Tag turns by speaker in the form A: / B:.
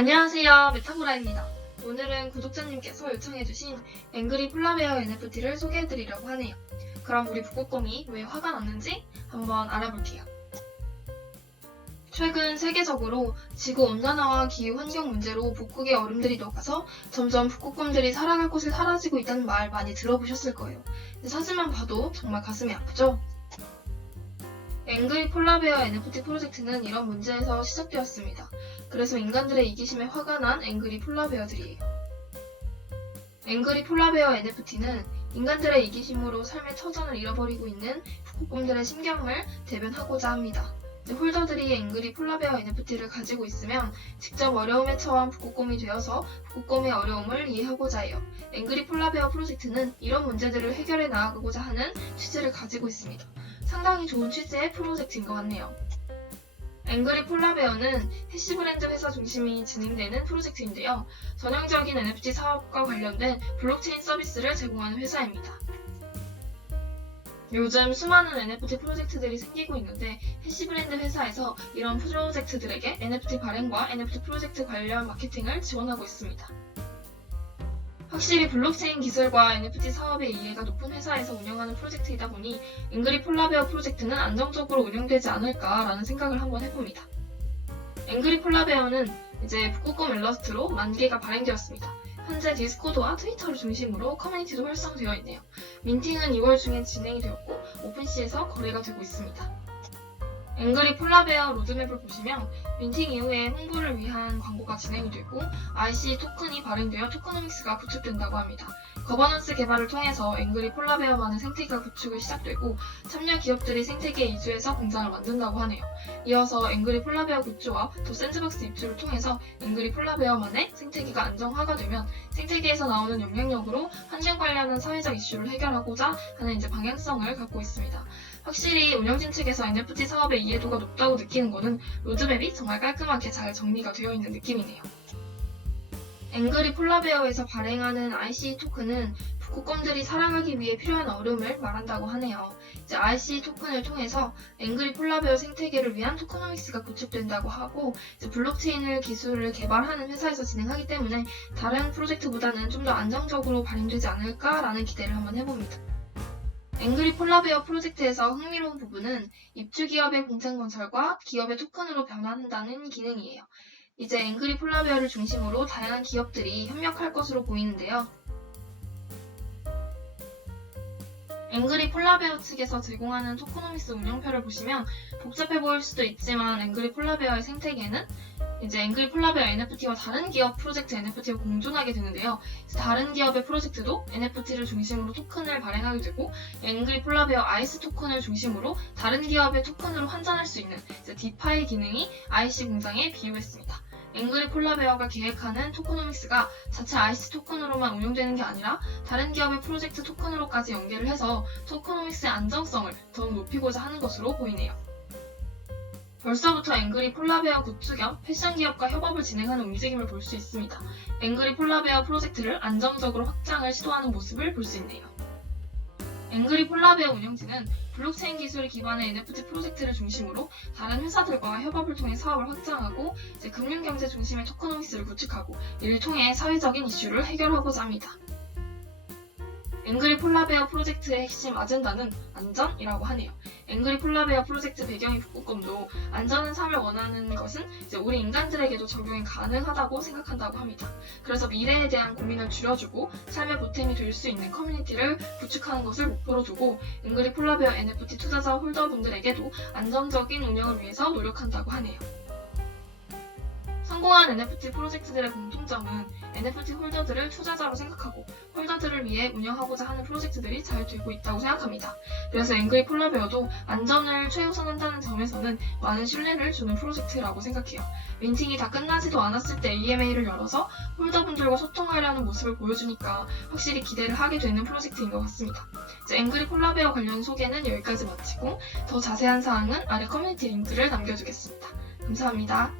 A: 안녕하세요. 메타보라입니다. 오늘은 구독자님께서 요청해주신 앵그리 폴라베어 NFT를 소개해드리려고 하네요. 그럼 우리 북극곰이 왜 화가 났는지 한번 알아볼게요. 최근 세계적으로 지구 온난화와 기후 환경 문제로 북극의 얼음들이 녹아서 점점 북극곰들이 살아갈 곳이 사라지고 있다는 말 많이 들어보셨을 거예요. 사진만 봐도 정말 가슴이 아프죠? 앵그리 폴라베어 NFT 프로젝트는 이런 문제에서 시작되었습니다. 그래서 인간들의 이기심에 화가 난 앵그리 폴라베어들이에요. 앵그리 폴라베어 NFT는 인간들의 이기심으로 삶의 터전을 잃어버리고 있는 북극곰들의 심경을 대변하고자 합니다. 홀더들이 앵그리 폴라베어 NFT를 가지고 있으면 직접 어려움에 처한 북극곰이 되어서 북극곰의 어려움을 이해하고자 해요. 앵그리 폴라베어 프로젝트는 이런 문제들을 해결해 나아가고자 하는 취지를 가지고 있습니다. 상당히 좋은 취지의 프로젝트인 것 같네요. 앵그리 폴라베어는 해시 브랜드 회사 중심이 진행되는 프로젝트인데요. 전형적인 NFT 사업과 관련된 블록체인 서비스를 제공하는 회사입니다. 요즘 수많은 NFT 프로젝트들이 생기고 있는데 해시 브랜드 회사에서 이런 프로젝트들에게 NFT 발행과 NFT 프로젝트 관련 마케팅을 지원하고 있습니다. 확실히 블록체인 기술과 NFT 사업의 이해가 높은 회사에서 운영하는 프로젝트이다 보니 앵그리 폴라베어 프로젝트는 안정적으로 운영되지 않을까라는 생각을 한번 해봅니다. 앵그리 폴라베어는 이제 북극곰 일러스트로 만 개가 발행되었습니다. 현재 디스코드와 트위터를 중심으로 커뮤니티도 활성되어 있네요. 민팅은 2월 중에 진행이 되었고 오픈시에서 거래가 되고 있습니다. 앵그리 폴라베어 로드맵을 보시면 민팅 이후에 홍보를 위한 광고가 진행이 되고 IC 토큰이 발행되어 토커노믹스가 구축된다고 합니다. 거버넌스 개발을 통해서 앵그리 폴라베어만의 생태계가 구축이 시작되고 참여 기업들이 생태계에 이주해서 공장을 만든다고 하네요. 이어서 앵그리 폴라베어 굿즈와 더 샌드박스 입주를 통해서 앵그리 폴라베어만의 생태계가 안정화가 되면 생태계에서 나오는 영향력으로 환경 관련한 사회적 이슈를 해결하고자 하는 이제 방향성을 갖고 있습니다. 확실히 운영진 측에서 NFT 사업의 이해도가 높다고 느끼는 것은 로드맵이 정말 깔끔하게 잘 정리가 되어 있는 느낌이네요. 앵그리 폴라베어에서 발행하는 IC 토큰은 북극곰들이 살아가기 위해 필요한 얼음을 말한다고 하네요. 이제 IC 토큰을 통해서 앵그리 폴라베어 생태계를 위한 토커노믹스가 구축된다고 하고 이제 블록체인을 기술을 개발하는 회사에서 진행하기 때문에 다른 프로젝트보다는 좀 더 안정적으로 발행되지 않을까라는 기대를 한번 해봅니다. 앵그리 폴라베어 프로젝트에서 흥미로운 부분은 입주 기업의 공장 건설과 기업의 토큰으로 변환한다는 기능이에요. 이제 앵그리 폴라베어를 중심으로 다양한 기업들이 협력할 것으로 보이는데요. 앵그리 폴라베어 측에서 제공하는 토코노미스 운영표를 보시면 복잡해 보일 수도 있지만 앵그리 폴라베어의 생태계는 이제 앵그리 폴라베어 NFT와 다른 기업 프로젝트 NFT가 공존하게 되는데요. 다른 기업의 프로젝트도 NFT를 중심으로 토큰을 발행하게 되고 앵그리 폴라베어 아이스 토큰을 중심으로 다른 기업의 토큰으로 환전할 수 있는 디파이 기능이 IC 공장에 비유했습니다. 앵그리 폴라베어가 계획하는 토코노믹스가 자체 아이스 토큰으로만 운영되는 게 아니라 다른 기업의 프로젝트 토큰으로까지 연계를 해서 토코노믹스의 안정성을 더욱 높이고자 하는 것으로 보이네요. 벌써부터 앵그리 폴라베어 굿즈 겸 패션 기업과 협업을 진행하는 움직임을 볼 수 있습니다. 앵그리 폴라베어 프로젝트를 안정적으로 확장을 시도하는 모습을 볼 수 있네요. 앵그리 폴라베어 운영진은 블록체인 기술 기반의 NFT 프로젝트를 중심으로 다른 회사들과 협업을 통해 사업을 확장하고 이제 금융경제 중심의 토커노믹스를 구축하고 이를 통해 사회적인 이슈를 해결하고자 합니다. 앵그리 폴라베어 프로젝트의 핵심 아젠다는 안전이라고 하네요. 앵그리 폴라베어 프로젝트 배경이 북극곰도 안전한 삶을 원하는 것은 이제 우리 인간들에게도 적용이 가능하다고 생각한다고 합니다. 그래서 미래에 대한 고민을 줄여주고 삶의 보탬이 될 수 있는 커뮤니티를 구축하는 것을 목표로 두고 앵그리 폴라베어 NFT 투자자 홀더분들에게도 안정적인 운영을 위해서 노력한다고 하네요. 성공한 NFT 프로젝트들의 공통점은 NFT 홀더들을 투자자로 생각하고 홀더들을 위해 운영하고자 하는 프로젝트들이 잘 되고 있다고 생각합니다. 그래서 앵그리 폴라베어도 안전을 최우선한다는 점에서는 많은 신뢰를 주는 프로젝트라고 생각해요. 민팅이 다 끝나지도 않았을 때 AMA를 열어서 홀더분들과 소통하려는 모습을 보여주니까 확실히 기대를 하게 되는 프로젝트인 것 같습니다. 앵그리 폴라베어 관련 소개는 여기까지 마치고 더 자세한 사항은 아래 커뮤니티 링크를 남겨주겠습니다. 감사합니다.